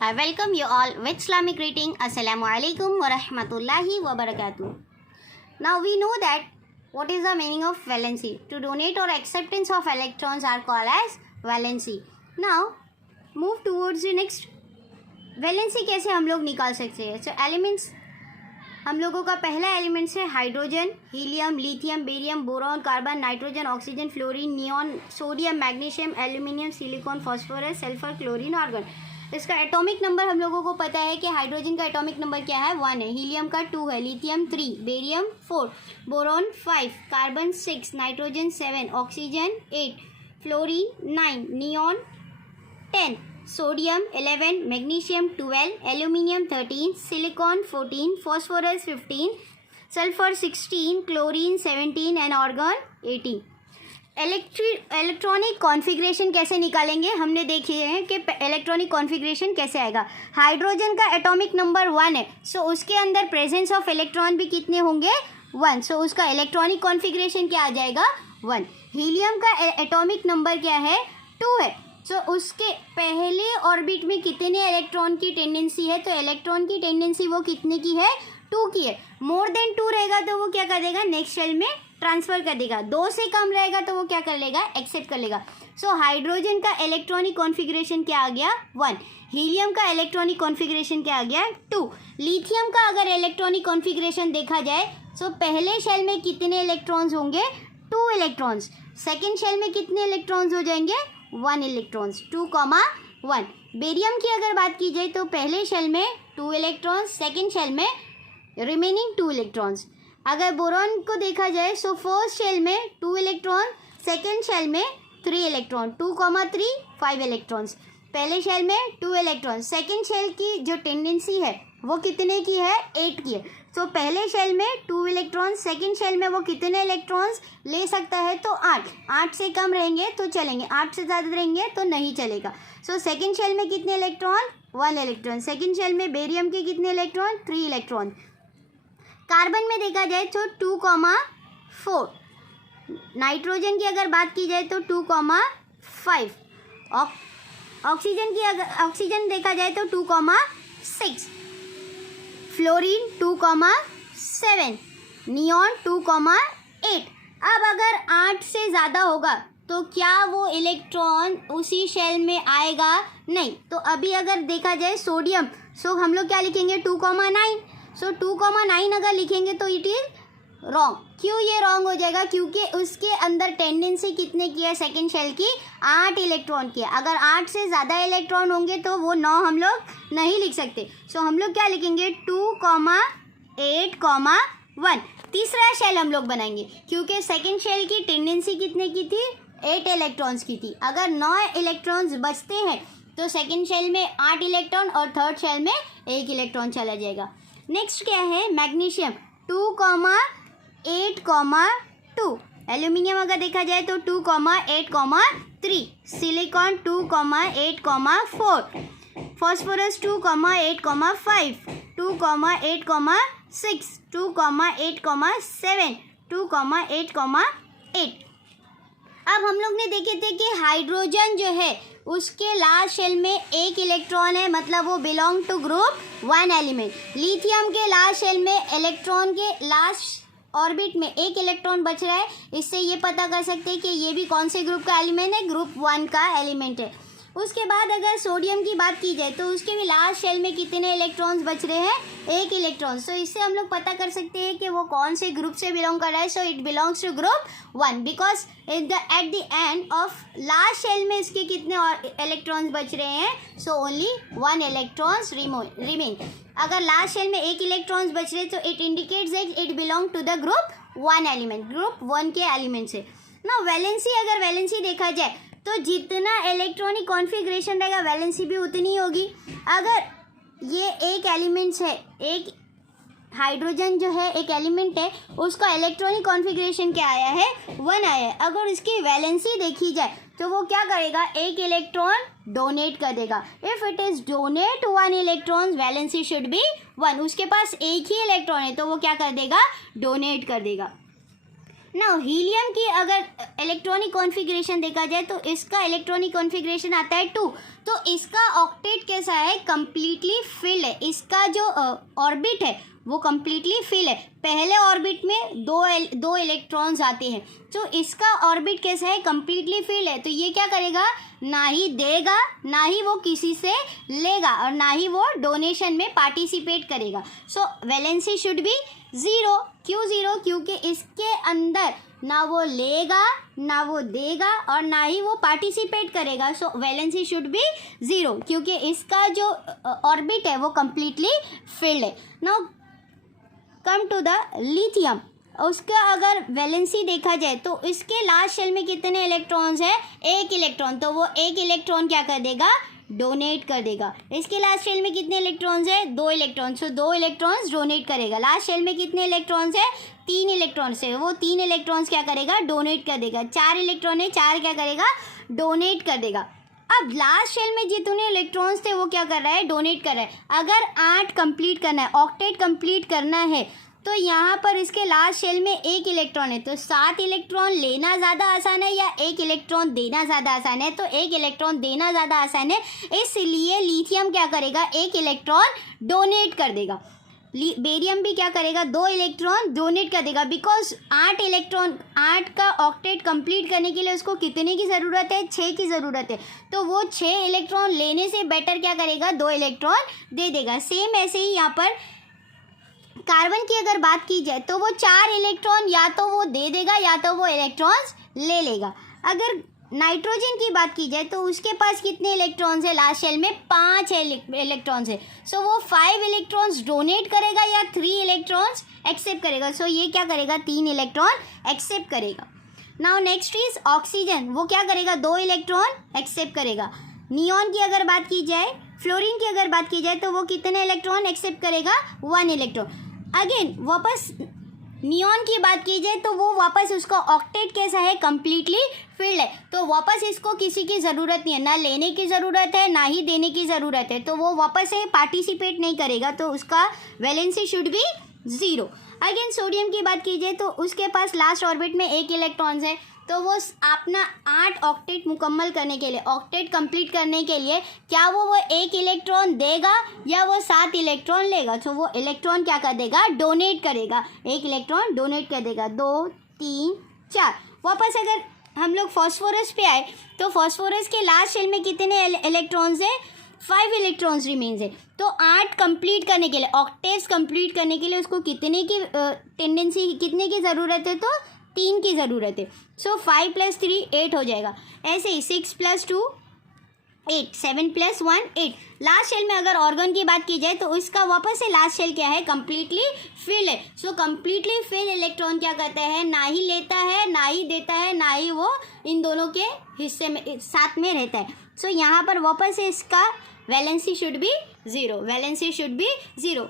I welcome you all with Islamic greeting. Assalamu alaikum wa rahmatullahi wa barakatuh. Now we know that what is the meaning of valency. To donate or acceptance of electrons are called as valency. Now move towards the next. Valency कैसे हम लोग निकाल सकते हैं? So elements हम लोगों का पहला एलिमेंट्स है hydrogen, helium, lithium, barium, boron, carbon, nitrogen, oxygen, fluorine, neon, sodium, magnesium, aluminium, silicon, phosphorus, sulphur, chlorine, argon. इसका एटॉमिक नंबर हम लोगों को पता है कि हाइड्रोजन का एटॉमिक नंबर क्या है? 1 है, हीलियम का 2 है, lithium 3, barium 4, boron 5, carbon 6, nitrogen 7, oxygen 8, fluorine 9, neon 10, sodium 11, magnesium 12, aluminium 13, silicon 14, phosphorus 15, sulphur 16, chlorine 17 and argon 18. Electronic configuration कैसे निकालेंगे? हमने देखी है कि इलेक्ट्रॉनिक कॉन्फ़िगरेशन कैसे आएगा. हाइड्रोजन का एटॉमिक नंबर 1 है, सो उसके अंदर प्रेजेंस ऑफ इलेक्ट्रॉन भी कितने होंगे? 1. सो उसका इलेक्ट्रॉनिक कॉन्फ़िगरेशन क्या आ जाएगा? 1. हीलियम का एटॉमिक नंबर क्या है? 2 है, सो उसके पहले ऑर्बिट में कितने इलेक्ट्रॉन की टेंडेंसी है? तो इलेक्ट्रॉन की टेंडेंसी वो कितने की है? 2 की है. मोर देन 2 रहेगा तो वो क्या कर देगा? नेक्स्ट शेल में ट्रांसफ़र कर देगा. 2 से कम रहेगा तो वो क्या कर लेगा? एक्सेप्ट कर लेगा. सो हाइड्रोजन का इलेक्ट्रॉनिक कॉन्फ़िगरेशन क्या आ गया? 1. हीलियम का इलेक्ट्रॉनिक कॉन्फ़िगरेशन क्या आ गया? 2. लिथियम का अगर इलेक्ट्रॉनिक कॉन्फ़िगरेशन देखा जाए तो पहले शेल में कितने इलेक्ट्रॉन्स होंगे? 2 इलेक्ट्रॉन्स. सेकेंड शेल में कितने इलेक्ट्रॉन्स हो जाएंगे? 1 इलेक्ट्रॉन्स. 2,1. बेरियम की अगर बात की जाए तो पहले शेल में 2 इलेक्ट्रॉन्स, सेकेंड शेल में रिमेनिंग 2 इलेक्ट्रॉन्स. अगर बोरॉन को देखा जाए सो फर्स्ट शेल में 2 इलेक्ट्रॉन, सेकेंड शेल में 3 इलेक्ट्रॉन. 2,3 5 इलेक्ट्रॉन्स. पहले शेल में 2 इलेक्ट्रॉन, सेकेंड शेल की जो टेंडेंसी है वो कितने की है? 8 की है. तो पहले शेल में 2 इलेक्ट्रॉन, सेकेंड शेल में वो कितने इलेक्ट्रॉन्स ले सकता है? तो 8. 8 से कम रहेंगे तो चलेंगे, 8 से ज़्यादा रहेंगे तो नहीं चलेगा. सो सेकेंड शेल में कितने इलेक्ट्रॉन? 1 इलेक्ट्रॉन. सेकेंड शेल में बेरियम के कितने इलेक्ट्रॉन? 3 इलेक्ट्रॉन. कार्बन में देखा जाए तो 2,4. नाइट्रोजन की अगर बात की जाए तो 2,5. ऑक्सीजन देखा जाए तो 2,6. फ्लोरीन 2,7. नियॉन 2,8. अब अगर 8 से ज़्यादा होगा तो क्या वो इलेक्ट्रॉन उसी शेल में आएगा? नहीं. तो अभी अगर देखा जाए सोडियम, सो हम लोग क्या लिखेंगे? 2,9. सो 2,9 अगर लिखेंगे तो इट इज़ रॉन्ग. क्यों ये रॉन्ग हो जाएगा? क्योंकि उसके अंदर टेंडेंसी कितने की है सेकेंड शेल की? 8 इलेक्ट्रॉन की है. अगर 8 से ज़्यादा इलेक्ट्रॉन होंगे तो वो 9 हम लोग नहीं लिख सकते. सो हम लोग क्या लिखेंगे? 2,8,1. तीसरा शेल हम लोग बनाएंगे क्योंकि सेकेंड शेल की टेंडेंसी कितने की थी? 8 इलेक्ट्रॉन्स की थी. अगर 9 इलेक्ट्रॉन्स बचते हैं तो सेकेंड शेल में 8 इलेक्ट्रॉन और थर्ड शेल में 1 इलेक्ट्रॉन चला जाएगा. नेक्स्ट क्या है? मैग्नीशियम 2,8,2. एल्यूमिनियम अगर देखा जाए तो 2,8,3. सिलिकॉन 2,8,4. फास्फोरस 2,8,5. 2,8,6. 2,8,7. 2,8,8. अब हम लोग ने देखे थे कि हाइड्रोजन जो है उसके लास्ट शेल में 1 इलेक्ट्रॉन है, मतलब वो belong to group 1 element. Lithium के लास्ट शेल में इलेक्ट्रॉन के लास्ट ऑर्बिट में 1 इलेक्ट्रॉन बच रहा है. इससे ये पता कर सकते हैं कि ये भी कौन से ग्रुप का एलिमेंट है? ग्रुप 1 का एलिमेंट है. उसके बाद अगर सोडियम की बात की जाए तो उसके भी लास्ट शेल में कितने इलेक्ट्रॉन्स बच रहे हैं? 1 इलेक्ट्रॉन. सो इससे हम लोग पता कर सकते हैं कि वो कौन से ग्रुप से बिलोंग कर रहा है. So it belongs to group 1 because at the end of last shell में इसके कितने इलेक्ट्रॉन्स बच रहे हैं? So only 1 electrons remain. अगर लास्ट शेल में 1 इलेक्ट्रॉन्स बच रहे तो it indicates that it belong to the group 1 element, group 1 के एलिमेंट से. ना वैलेंसी, अगर वैलेंसी देखा जाए तो जितना इलेक्ट्रॉनिक कॉन्फ़िगरेशन रहेगा वैलेंसी भी उतनी होगी. अगर ये एक एलिमेंट्स है, एक हाइड्रोजन जो है एक एलिमेंट है, उसका इलेक्ट्रॉनिक कॉन्फ़िगरेशन क्या आया है? 1 आया है. अगर इसकी वैलेंसी देखी जाए तो वो क्या करेगा? 1 इलेक्ट्रॉन डोनेट कर देगा. If it is donate 1 electron, valency should be 1. उसके पास एक ही इलेक्ट्रॉन है तो वो क्या कर देगा? डोनेट कर देगा. ना हीलियम की अगर इलेक्ट्रॉनिक कॉन्फ़िगरेशन देखा जाए तो इसका इलेक्ट्रॉनिक कॉन्फ़िगरेशन आता है 2। तो इसका ऑक्टेट कैसा है, कम्प्लीटली फिल है। इसका जो ऑर्बिट है वो कम्प्लीटली फिल है। पहले ऑर्बिट में दो इलेक्ट्रॉन्स आते हैं, तो इसका ऑर्बिट कैसा है, कम्प्लीटली फिल है। तो ये क्या करेगा, ना ही देगा ना ही वो किसी से लेगा और ना ही वो डोनेशन में पार्टिसिपेट करेगा। सो वैलेंसी शुड बी 0। क्यों 0? क्योंकि इसके अंदर ना वो लेगा ना वो देगा और ना ही वो पार्टिसिपेट करेगा। सो वैलेंसी शुड बी 0 क्योंकि इसका जो ऑर्बिट है वो कम्प्लीटली फिल्ड है। Now come to the lithium. उसका अगर वैलेंसी देखा जाए तो इसके लास्ट शेल में कितने इलेक्ट्रॉन्स है, 1 इलेक्ट्रॉन। तो वो 1 इलेक्ट्रॉन क्या कर देगा, डोनेट कर देगा। इसके लास्ट शेल में कितने इलेक्ट्रॉन्स है, 2 इलेक्ट्रॉन। सो 2 इलेक्ट्रॉन्स डोनेट करेगा। लास्ट शेल में कितने इलेक्ट्रॉन्स है, 3 इलेक्ट्रॉन्स है। वो 3 इलेक्ट्रॉन्स क्या करेगा, डोनेट कर देगा। 4 इलेक्ट्रॉन है, 4 क्या करेगा, डोनेट कर देगा। अब लास्ट शेल में जितने इलेक्ट्रॉन्स थे वो क्या कर रहा है, डोनेट कर रहा है। अगर 8 कंप्लीट करना है, ऑक्टेट कंप्लीट करना है, तो यहाँ पर इसके लास्ट शेल में 1 इलेक्ट्रॉन है। तो 7 इलेक्ट्रॉन लेना ज़्यादा आसान है या 1 इलेक्ट्रॉन देना ज़्यादा आसान है, तो 1 इलेक्ट्रॉन देना ज़्यादा आसान है। इसलिए लिथियम क्या करेगा, 1 इलेक्ट्रॉन डोनेट कर देगा। बेरियम भी क्या करेगा, 2 इलेक्ट्रॉन डोनेट कर देगा। बिकॉज 8 का ऑक्टेट कंप्लीट करने के लिए उसको कितने की ज़रूरत है, 6 की ज़रूरत है। तो वो 6 इलेक्ट्रॉन लेने से बेटर क्या करेगा, 2 इलेक्ट्रॉन दे देगा। सेम ऐसे ही यहाँ पर कार्बन की अगर बात की जाए तो वो 4 इलेक्ट्रॉन या तो वो दे देगा या तो वो इलेक्ट्रॉन्स ले लेगा। अगर नाइट्रोजन की बात की जाए तो उसके पास कितने इलेक्ट्रॉन्स है, लास्ट शेल में 5 इलेक्ट्रॉन्स है। सो वो 5 इलेक्ट्रॉन्स डोनेट करेगा या 3 इलेक्ट्रॉन्स एक्सेप्ट करेगा। सो ये क्या करेगा, 3 इलेक्ट्रॉन एक्सेप्ट करेगा। Now next is oxygen. वो क्या करेगा, 2 इलेक्ट्रॉन एक्सेप्ट करेगा। नियॉन की अगर बात की जाए, फ्लोरीन की अगर बात की जाए तो वो कितने इलेक्ट्रॉन एक्सेप्ट करेगा, 1 इलेक्ट्रॉन। अगेन वापस नियॉन की बात की जाए तो वो वापस उसका ऑक्टेट कैसा है, कम्प्लीटली फिल्ड है। तो वापस इसको किसी की ज़रूरत नहीं है, ना लेने की ज़रूरत है ना ही देने की ज़रूरत है। तो वो वापस से पार्टिसिपेट नहीं करेगा, तो उसका valency should be 0। Again sodium की बात की जाए तो उसके पास लास्ट ऑर्बिट में 1 इलेक्ट्रॉन्स है। तो वो अपना 8 ऑक्टेट मुकम्मल करने के लिए, ऑक्टेट कंप्लीट करने के लिए क्या वो 1 इलेक्ट्रॉन देगा या वो 7 इलेक्ट्रॉन लेगा। तो वो इलेक्ट्रॉन क्या कर देगा, डोनेट करेगा। 1 इलेक्ट्रॉन डोनेट कर देगा, 2 3 4। वापस अगर हम लोग फॉस्फोरस पे आए तो फॉस्फोरस के लास्ट शेल में कितने इलेक्ट्रॉन्स है, 5 इलेक्ट्रॉन्स रिमेन्स है। तो 8 कंप्लीट करने के लिए, ऑक्टेट्स कंप्लीट करने के लिए उसको कितने की कितने की ज़रूरत है, तो 3 की ज़रूरत है। सो 5 + 3 8 हो जाएगा। ऐसे ही 6 + 2 8, 7 + 1 8। लास्ट शेल में अगर ऑर्गन की बात की जाए तो उसका वापस से लास्ट शेल क्या है, कम्प्लीटली फिल है। सो कम्प्लीटली फिल इलेक्ट्रॉन क्या करता है, ना ही लेता है ना ही देता है, ना ही वो इन दोनों के हिस्से में साथ में रहता है। सो यहाँ पर वापस से इसका valency should be 0, valency should be 0।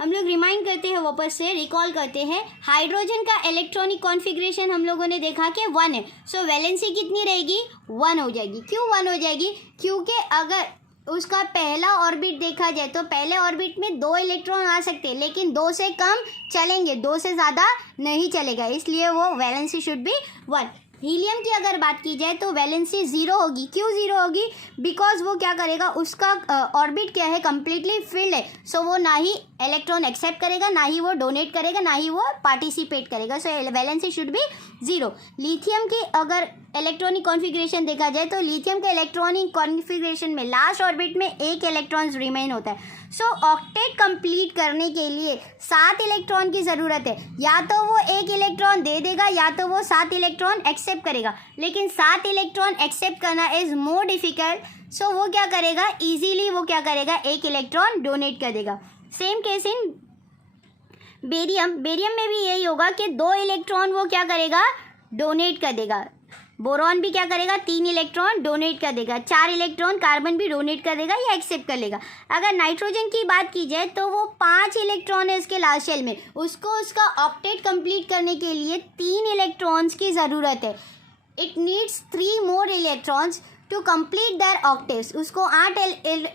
हम लोग रिमाइंड करते हैं, वापस से रिकॉल करते हैं। हाइड्रोजन का इलेक्ट्रॉनिक कॉन्फ़िगरेशन हम लोगों ने देखा कि 1 है। सो वैलेंसी कितनी रहेगी, 1 हो जाएगी। क्यों 1 हो जाएगी, क्योंकि अगर उसका पहला ऑर्बिट देखा जाए तो पहले ऑर्बिट में 2 इलेक्ट्रॉन आ सकते हैं, लेकिन 2 से कम चलेंगे, 2 से ज़्यादा नहीं चलेगा, इसलिए वो वैलेंसी शुड बी 1। हीलियम की अगर बात की जाए तो वैलेंसी 0 होगी। क्यों 0 होगी, बिकॉज वो क्या करेगा, उसका ऑर्बिट क्या है, कम्प्लीटली फिल्ड है। सो वो ना ही इलेक्ट्रॉन एक्सेप्ट करेगा, ना ही वो डोनेट करेगा, ना ही वो पार्टिसिपेट करेगा। सो वैलेंसी शुड बी 0। लिथियम की अगर इलेक्ट्रॉनिक कॉन्फ़िगरेशन देखा जाए तो लिथियम के इलेक्ट्रॉनिक कॉन्फ़िगरेशन में लास्ट ऑर्बिट में 1 इलेक्ट्रॉन्स रिमेन होता है। सो ऑक्टेट कंप्लीट करने के लिए 7 इलेक्ट्रॉन की ज़रूरत है। या तो वो 1 इलेक्ट्रॉन दे देगा या तो वो 7 इलेक्ट्रॉन एक्सेप्ट करेगा, लेकिन 7 इलेक्ट्रॉन एक्सेप्ट करना इज़ मोर डिफ़िकल्ट। सो वो क्या करेगा, ईजीली वो क्या करेगा, 1 इलेक्ट्रॉन डोनेट कर देगा। सेम केस इन बेरियम में भी यही होगा कि 2 इलेक्ट्रॉन वो क्या करेगा, डोनेट कर देगा। बोरॉन भी क्या करेगा, 3 इलेक्ट्रॉन डोनेट कर देगा। 4 इलेक्ट्रॉन कार्बन भी डोनेट कर देगा या एक्सेप्ट कर लेगा। अगर नाइट्रोजन की बात की जाए तो वो 5 इलेक्ट्रॉन है इसके लास्ट शेल में, उसको उसका ऑक्टेट कंप्लीट करने के लिए 3 इलेक्ट्रॉन्स की ज़रूरत है। It needs 3 more electrons to complete their octaves, उसको 8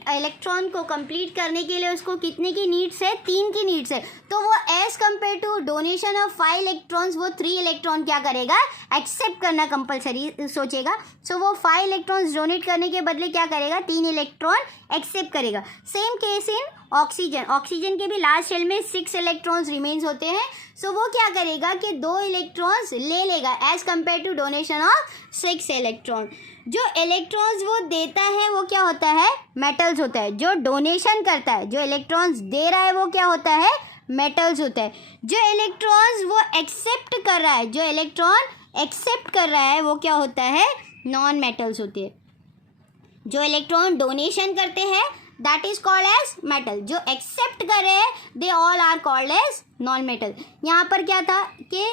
इलेक्ट्रॉन को कंप्लीट करने के लिए उसको कितने की नीड्स है, 3 की नीड्स है। तो वो as compare to donation of 5 electrons वो 3 इलेक्ट्रॉन क्या करेगा, एक्सेप्ट करना कंपलसरी सोचेगा। सो वो 5 इलेक्ट्रॉन्स डोनेट करने के बदले क्या करेगा, 3 इलेक्ट्रॉन एक्सेप्ट करेगा। Same case in oxygen, oxygen के भी लास्ट शेल में 6 इलेक्ट्रॉन्स रिमेन्स होते हैं। सो वो क्या करेगा कि 2 इलेक्ट्रॉन्स ले लेगा as compare to donation of 6 electron. जो इलेक्ट्रॉन्स वो देता है वो क्या होता है, मेटल्स होता है। जो डोनेशन करता है, जो इलेक्ट्रॉन्स दे रहा है वो क्या होता है, मेटल्स होता है। जो इलेक्ट्रॉन्स वो एक्सेप्ट कर रहा है, जो इलेक्ट्रॉन एक्सेप्ट कर रहा है वो क्या होता है, नॉन मेटल्स होते हैं। जो इलेक्ट्रॉन डोनेशन करते हैं that is called as metal, जो एक्सेप्ट कर रहे हैं they all are called as non metal. यहाँ पर क्या था कि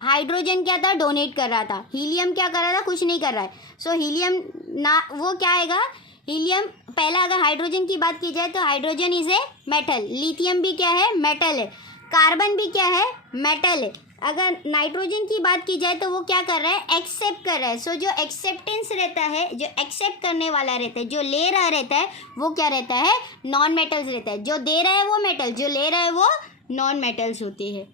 हाइड्रोजन क्या था, डोनेट कर रहा था, हीलियम क्या कर रहा था, कुछ नहीं कर रहा है। सो हीलियम ना वो क्या आएगा, हीलियम पहला अगर हाइड्रोजन की बात की जाए तो hydrogen is a metal, lithium भी क्या है, मेटल है, कार्बन भी क्या है, मेटल है। अगर नाइट्रोजन की बात की जाए तो वो क्या कर रहा है, एक्सेप्ट कर रहा है। सो जो एक्सेप्टेंस रहता है, जो एक्सेप्ट करने वाला रहता है, जो ले रहा रहता है वो क्या रहता है, नॉन मेटल्स रहता है। जो दे रहा है वो मेटल, जो ले रहा है वो नॉन मेटल्स होते हैं।